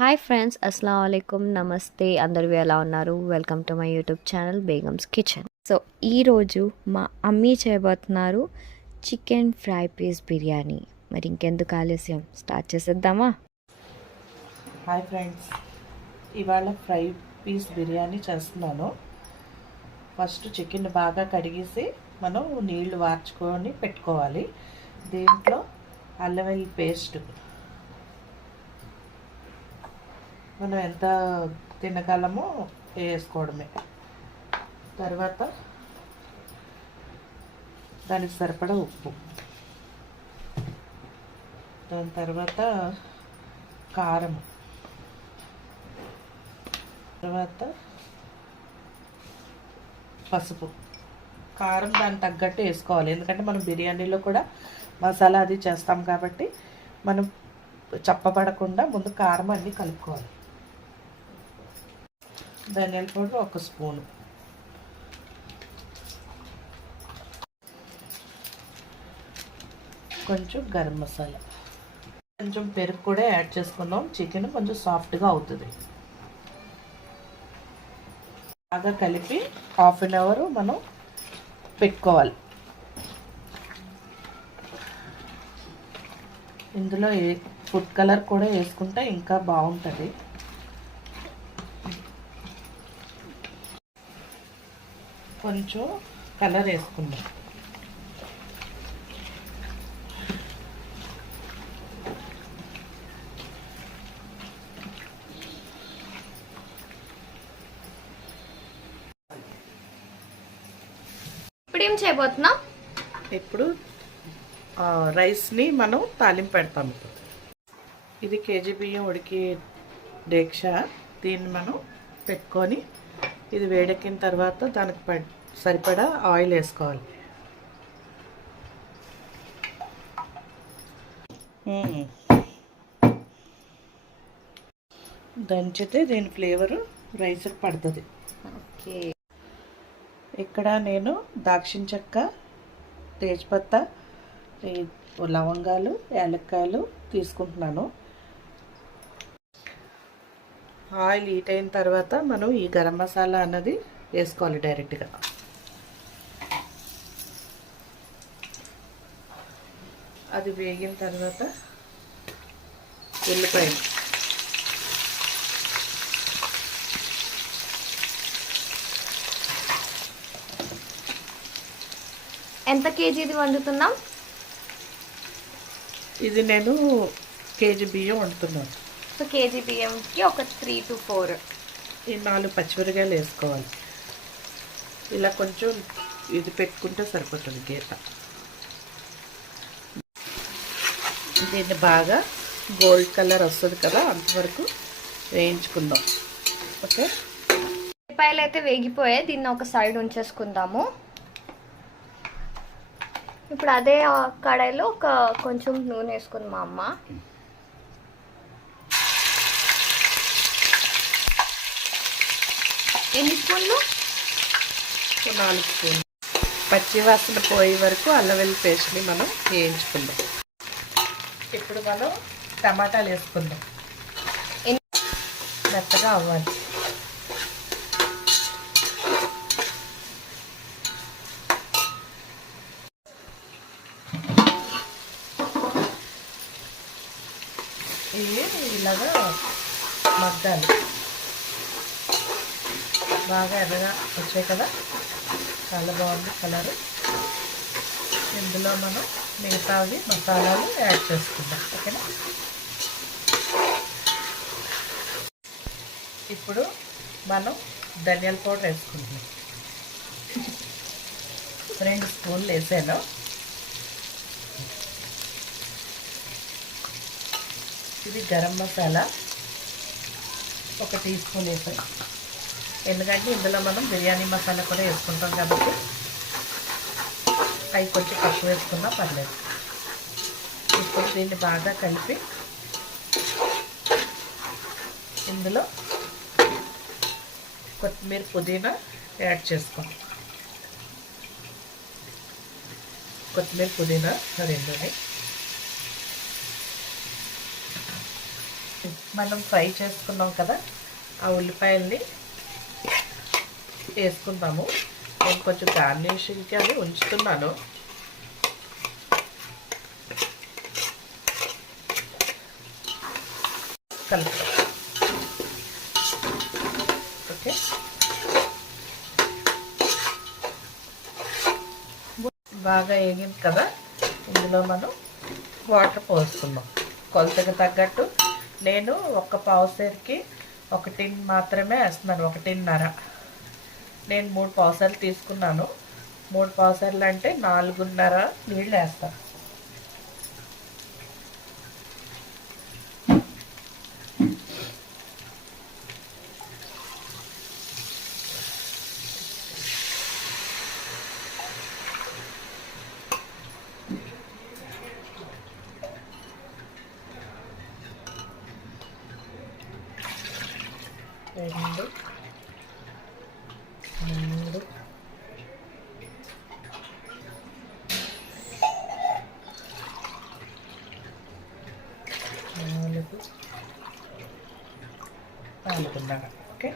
Hi friends, అస్సలం వాలేకుమ్, నమస్తే. అందరూ ఎలా ఉన్నారు? Welcome to my YouTube channel Begums kitchen. So ఈరోజు మా అమ్మీ చేయబోతున్నారు చికెన్ ఫ్రై పీస్ బిర్యానీ. మరి ఇంకెందుకు ఆలస్యం, స్టార్ట్ చేసేద్దామా? హాయ్ ఫ్రెండ్స్, ఇవాళ ఫ్రై పీస్ బిర్యానీ చేస్తున్నాను. ఫస్ట్ చికెన్ బాగా కడిగేసి మనం నీళ్లు వార్చుకొని పెట్టుకోవాలి. దీంట్లో అల్లం వెల్లుల్లి పేస్ట్ మనం ఎంత తినగలమో వేసుకోవడమే. తర్వాత దానికి సరిపడా ఉప్పు, దాని తర్వాత కారం, తర్వాత పసుపు. కారం దానికి తగ్గట్టు వేసుకోవాలి, ఎందుకంటే మనం బిర్యానీలో కూడా మసాలా అది చేస్తాం కాబట్టి మనం చప్పబడకుండా ముందు కారం అన్నీ కలుపుకోవాలి. ధనియాల పౌడర్ 1 స్పూను, కొంచెం గరం మసాలా, కొంచెం పెరుగు కూడా యాడ్ చేసుకుందాం. చికెన్ కొంచెం సాఫ్ట్గా అవుతుంది. బాగా కలిపి హాఫ్ అన్ అవర్ మనం పెట్టుకోవాలి. ఇందులో ఫుడ్ కలర్ కూడా వేసుకుంటే ఇంకా బాగుంటుంది. కొంచెం కలర్ వేసుకుందాం. ఇప్పుడు ఏం చేయబోతున్నాం? ఇప్పుడు రైస్ని మనం తాలింపు పెడతాము. ఇది కేజీ బియ్యం ఉడికి డేక్షా. దీన్ని మనం పెట్టుకొని ఇది వేడెక్కిన తర్వాత దానికి సరిపడా ఆయిల్ వేసుకోవాలి. దంచితే దీని ఫ్లేవరు రైస్కి పడుతుంది. ఓకే, ఇక్కడ నేను దాక్షిణ చెక్క, తేజ్పత్తా, లవంగాలు, యాలక్కాయలు తీసుకుంటున్నాను. ఆయిల్ హీట్ అయిన తర్వాత మనం ఈ గరం మసాలా అన్నది వేసుకోవాలి డైరెక్ట్గా. అది వేగిన తర్వాత ఉల్లిపాయలు, ఎంత కేజీది వండుతున్నాం? ఇది నేను కేజీ బియ్యం వండుతున్నాను. సో కేజీ బియ్యంకి ఒక 3 to 4 ఈ 4 పచ్చిమిరకాయలు వేసుకోవాలి. ఇలా కొంచెం ఇది పెట్టుకుంటే సరిపోతుంది గీత. దీన్ని బాగా గోల్డ్ కలర్ వస్తుంది కదా, అంతవరకు వేయించుకుందాం. ఓకే, ఉల్లిపాయలు అయితే వేగిపోయాయి. దీన్ని ఒక సైడ్ ఉంచేసుకుందాము. ఇప్పుడు అదే కడాయిలో కొంచెం నూనె వేసుకుంది మా అమ్మ. ఎన్ని స్పూన్లు? 4 స్పూన్లు. పచ్చి వాసన పోయే వరకు అల్లం వెల్లుల్లి పేస్ట్ని మనం వేయించుకుందాం. ఇప్పుడు మనం టమాటాలు వేసుకుందాం. మెత్తగా అవ్వాలి. ఇవి ఇలాగా మగ్గాలి. బాగా ఎర్రగా వచ్చాయి కదా, చాలా బాగుంది కలరు. ఇందులో మనం మిగతావి మసాలాలు యాడ్ చేసుకుందాం. ఓకేనా? ఇప్పుడు మనం ధనియాల పౌడర్ వేసుకుంటున్నాం. 2 స్పూన్లు వేసాను. ఇది గరం మసాలా 1 టీ స్పూన్ వేసాను, ఎందుకంటే ఇందులో మనం బిర్యానీ మసాలా కూడా వేసుకుంటాం కాబట్టి అవి కొంచెం తక్కువ వేసుకున్నా పర్లేదు. ఇప్పుడు దీన్ని బాగా కలిపి ఇందులో కొత్తిమీర, పుదీనా యాడ్ చేసుకోండి. కొత్తిమీర, పుదీనా రెండుని మనం ఫ్రై చేసుకున్నాం కదా, ఆ ఉల్లిపాయల్ని వేసుకుందాము. నేను కొంచెం గార్నిషింగ్కి అది ఉంచుతున్నాను. కలుపుతాం. ఓకే, బాగా వేగింది కదా, ఇందులో మనం వాటర్ పోసుకుందాం కొలతకు తగ్గట్టు. నేను ఒక పావుసేరుకి 1 టిన్ మాత్రమే వేస్తున్నాను, 1.5. నేను 3 పావుసార్లు తీసుకున్నాను. 3 పావుసార్లు అంటే 4.5 నీళ్ళు వేస్తాను. రెండు, మూడు, నాలుగు, 4.5. ఓకే,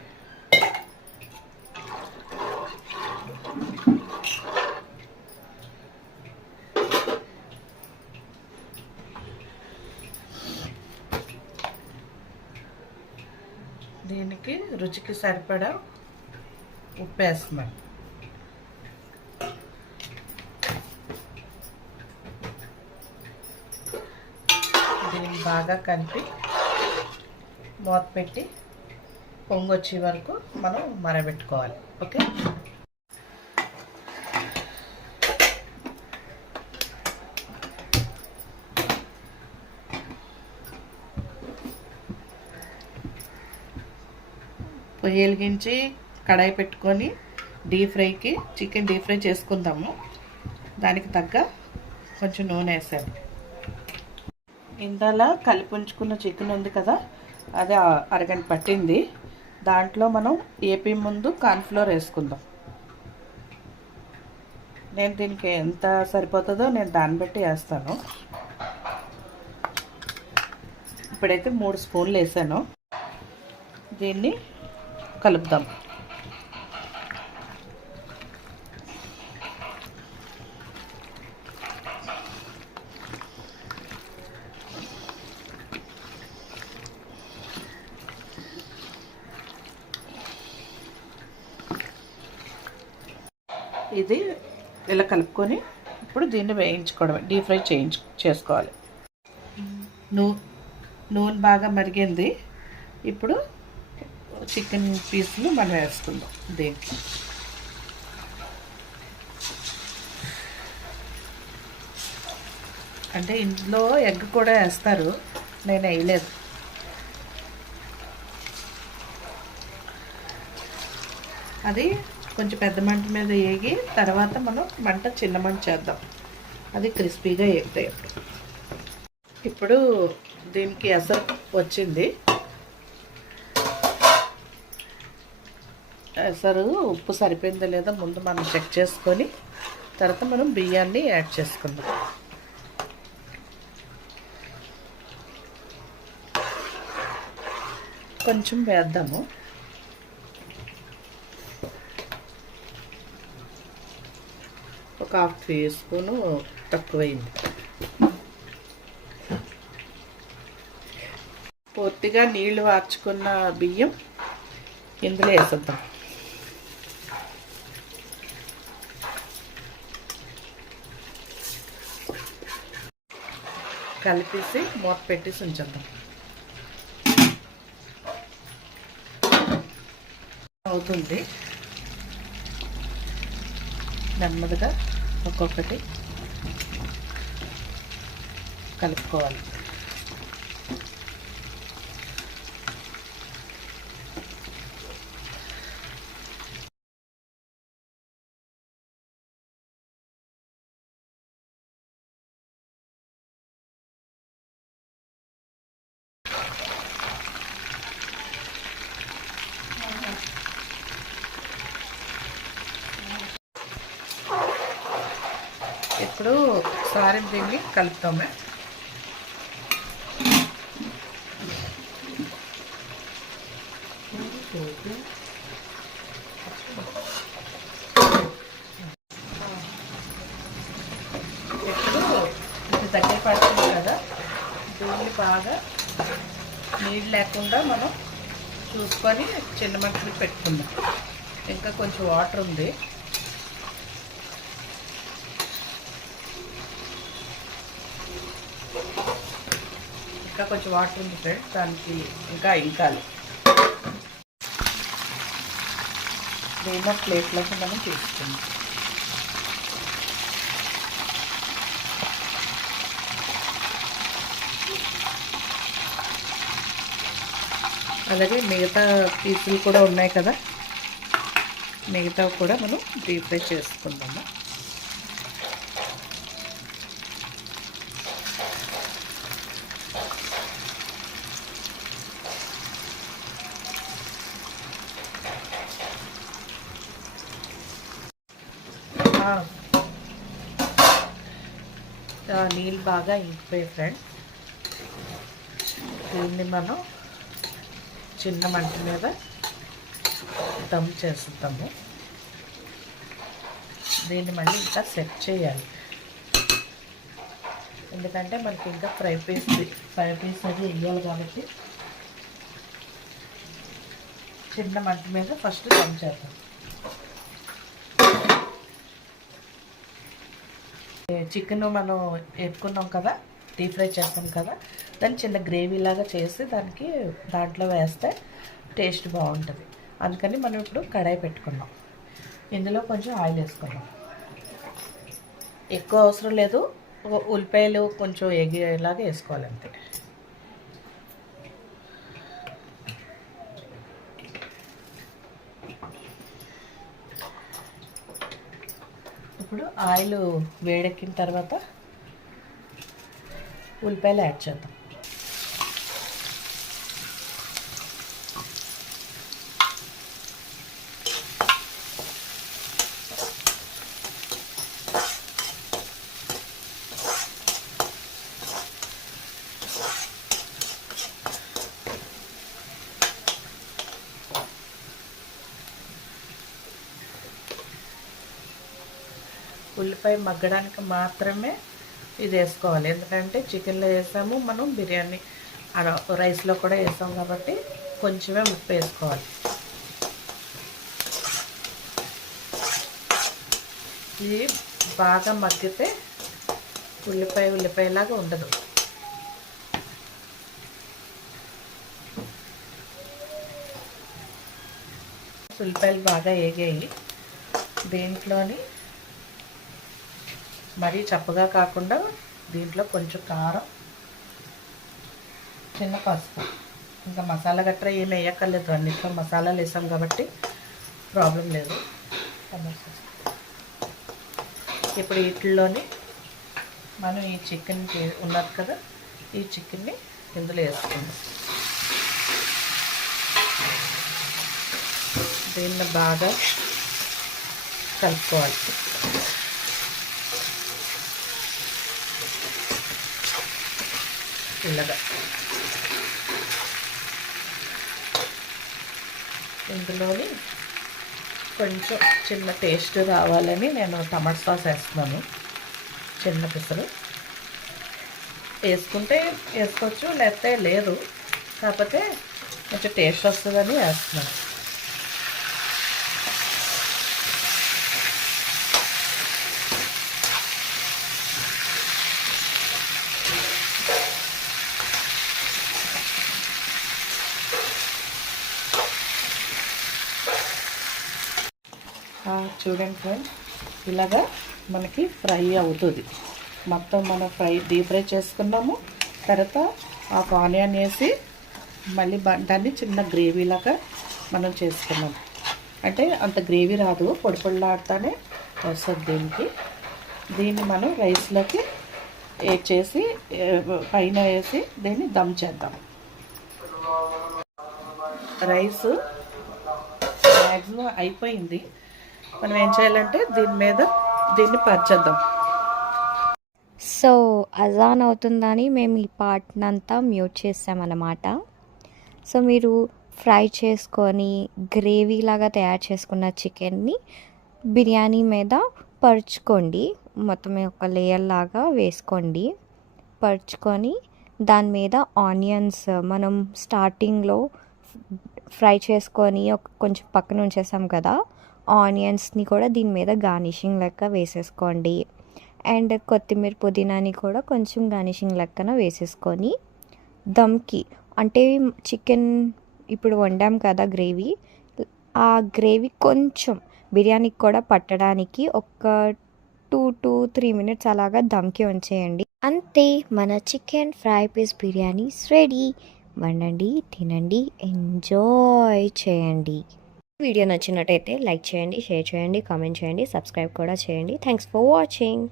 దీనికి రుచికి సరిపడా ఉప్పు వేస్తున్నాను. దీన్ని బాగా కలిపి మూత పెట్టి పొంగొచ్చే వరకు మనం మరబెట్టుకోవాలి. ఓకే, పొయ్యి వెలిగించి కడాయి పెట్టుకొని చికెన్ డీప్ ఫ్రై చేసుకుందాము. దానికి తగ్గ కొంచెం నూనె వేసాను. ఇందాల కలిపి ఉంచుకున్న చికెన్ ఉంది కదా, అది అరగంట పట్టింది. దాంట్లో మనం ఏపీ ముందు కార్న్ఫ్లోర్ వేసుకుందాం. నేను దీనికి ఎంత సరిపోతుందో నేను దాన్ని బట్టి వేస్తాను. ఇప్పుడైతే 3 స్పూన్లు వేసాను. దీన్ని కలుపుదాం. ఇది ఇలా కలుపుకొని ఇప్పుడు దీన్ని వేయించుకోవడం, డీప్ ఫ్రై చేసుకోవాలి. నూనె బాగా మరిగింది. ఇప్పుడు చికెన్ పీసులు మనం వేసుకుందాం దీంట్లో. అంటే ఇందులో ఎగ్ కూడా వేస్తారు, నేను వేయలేదు. అది కొంచెం పెద్ద మంట మీద వేగి తర్వాత మనం మంట చిన్న మంట చేద్దాం, అది క్రిస్పీగా వేగుతాయి. ఇప్పుడు దీనికి ఎసరు వచ్చింది. ఎసరు ఉప్పు సరిపోయిందో లేదో ముందు మనం చెక్ చేసుకొని తర్వాత మనం బియ్యాన్ని యాడ్ చేసుకుందాం. కొంచెం వేద్దాము. ఒక 1/2 టీ స్పూను తక్కువైంది. పూర్తిగా నీళ్లు వార్చుకున్న బియ్యం ఇందులో వేసేద్దాం. కలిపేసి మూత పెట్టేసి ఉంచేద్దాం. అవుతుంది. నెమ్మదిగా ఒక్కొక్కటి కలుపుకోవాలి. ఇప్పుడు ఒకసారి దీన్ని కలుపుతాము. చూసి ఇప్పుడు ఇది దగ్గర పడుతుంది కదా, దీన్ని బాగా నీళ్ళు లేకుండా మనం చూసుకొని చిన్న మంటలు పెట్టుకుందాం. ఇంకా కొంచెం వాటర్ ఉంది, ఫ్రెండ్స్, దానికి ఇంకా ఇంకాలి. దీని ప్లేట్లోకి మనం తీసుకుందాం. అలాగే మిగతా పీసులు కూడా ఉన్నాయి కదా, మిగతా కూడా మనం డీప్ ఫ్రై చేసుకుందాము. నీళ్ళు బాగా ఇంకిపోయాయి ఫ్రెండ్స్. దీన్ని మనం చిన్న మంట మీద దమ్ చేస్తాము. దీన్ని మళ్ళీ ఇంకా సెట్ చేయాలి, ఎందుకంటే మనకి ఇంకా ఫ్రై పీస్ అది వేయాలి కాబట్టి చిన్న మంట మీద ఫస్ట్ దమ్ చేద్దాం. చికెన్ మనం వేపుకున్నాం కదా, డీప్ ఫ్రై చేస్తాం కదా, దాన్ని చిన్న గ్రేవీ లాగా చేసి దాంట్లో వేస్తే టేస్ట్ బాగుంటుంది. అందుకని మనం ఇప్పుడు కడాయి పెట్టుకున్నాం. ఇందులో కొంచెం ఆయిల్ వేసుకున్నాం. ఎక్కువ అవసరం లేదు, ఉల్లిపాయలు కొంచెం ఎగిరేలాగా వేసుకోవాలంతే. ఇప్పుడు ఆయిల్ వేడెక్కిన తర్వాత ఉల్లిపాయలు యాడ్ చేద్దాం. ఉల్లిపాయ మగ్గడానికి మాత్రమే ఇది వేసుకోవాలి, ఎందుకంటే చికెన్లో వేసాము, మనం బిర్యానీ రైస్లో కూడా వేసాం కాబట్టి కొంచెమే ఉప్పు వేసుకోవాలి. ఇది బాగా మగ్గితే ఉల్లిపాయలాగా ఉండదు. ఉల్లిపాయలు బాగా వేగాయి. దీంట్లోని మరీ చప్పగా కాకుండా దీంట్లో కొంచెం కారం, చిన్న పసుపు, ఇంకా మసాలా గట్రా ఏమి వేయక్కర్లేదు, అన్నిట్లో మసాలాలు వేసాం కాబట్టి ప్రాబ్లం లేదు. ఇప్పుడు వీటిల్లోని మనం ఈ చికెన్ ఉన్నది కదా, ఈ చికెన్ని ఇందులో వేసుకుందాం. దీన్ని బాగా కలుపుకోవాలి. ఇలాగా ఇందులోని కొంచెం చిన్న టేస్ట్ రావాలని నేను టమాటా సాస్ వేస్తున్నాను. చిన్న పిసరు వేసుకుంటే వేసుకోవచ్చు, లేకపోతే లేదు, కాకపోతే కొంచెం టేస్ట్ వస్తుందని వేస్తున్నాను. చూడండి ఫ్రెండ్స్, ఇలాగా మనకి ఫ్రై అవుతుంది. మొత్తం మనం డీప్ ఫ్రై చేసుకున్నాము. తర్వాత ఒక ఆనియన్ వేసి మళ్ళీ దాన్ని చిన్న గ్రేవీలాగా మనం చేసుకున్నాము. అంటే అంత గ్రేవీ రాదు, పొడి పొడిలాడుతూనే వస్తుంది. దీన్ని మనం రైస్లోకి చేసి పైన వేసి దీన్ని దమ్ చేద్దాం. రైస్ మ్యాక్సిమం అయిపోయింది. మనం ఏం చేయాలంటే దీన్ని పరచేద్దాం. సో అజాన్ అవుతుందని మేము ఈ పార్ట్నంతా మ్యూట్ చేసామన్నమాట. సో మీరు ఫ్రై చేసుకొని గ్రేవీ లాగా తయారు చేసుకున్న చికెన్ని బిర్యానీ మీద పరుచుకోండి. మొత్తం ఒక లేయర్ లాగా వేసుకోండి. పరుచుకొని దాని మీద ఆనియన్స్ మనం స్టార్టింగ్లో ఫ్రై చేసుకొని కొంచెం పక్కన ఉంచేసాం కదా, ఆనియన్స్ని కూడా దీని మీద గార్నిషింగ్ లెక్క వేసేసుకోండి. అండ్ కొత్తిమీర పుదీనాని కూడా కొంచెం గార్నిషింగ్ లెక్కన వేసేసుకొని దమ్కి, అంటే చికెన్ ఇప్పుడు వండాం కదా గ్రేవీ, ఆ గ్రేవీ కొంచెం బిర్యానీకి కూడా పట్టడానికి ఒక 2 to 3 minutes అలాగా దమ్కి ఉంచేయండి. అంతే, మన chicken fry piece biryani ready. వండండి, తినండి, ఎంజాయ్ చేయండి. వీడియో నచ్చినట్టయితే లైక్ చేయండి, షేర్ చేయండి, కామెంట్ చేయండి, సబ్స్క్రైబ్ కూడా చేయండి. Thanks for watching.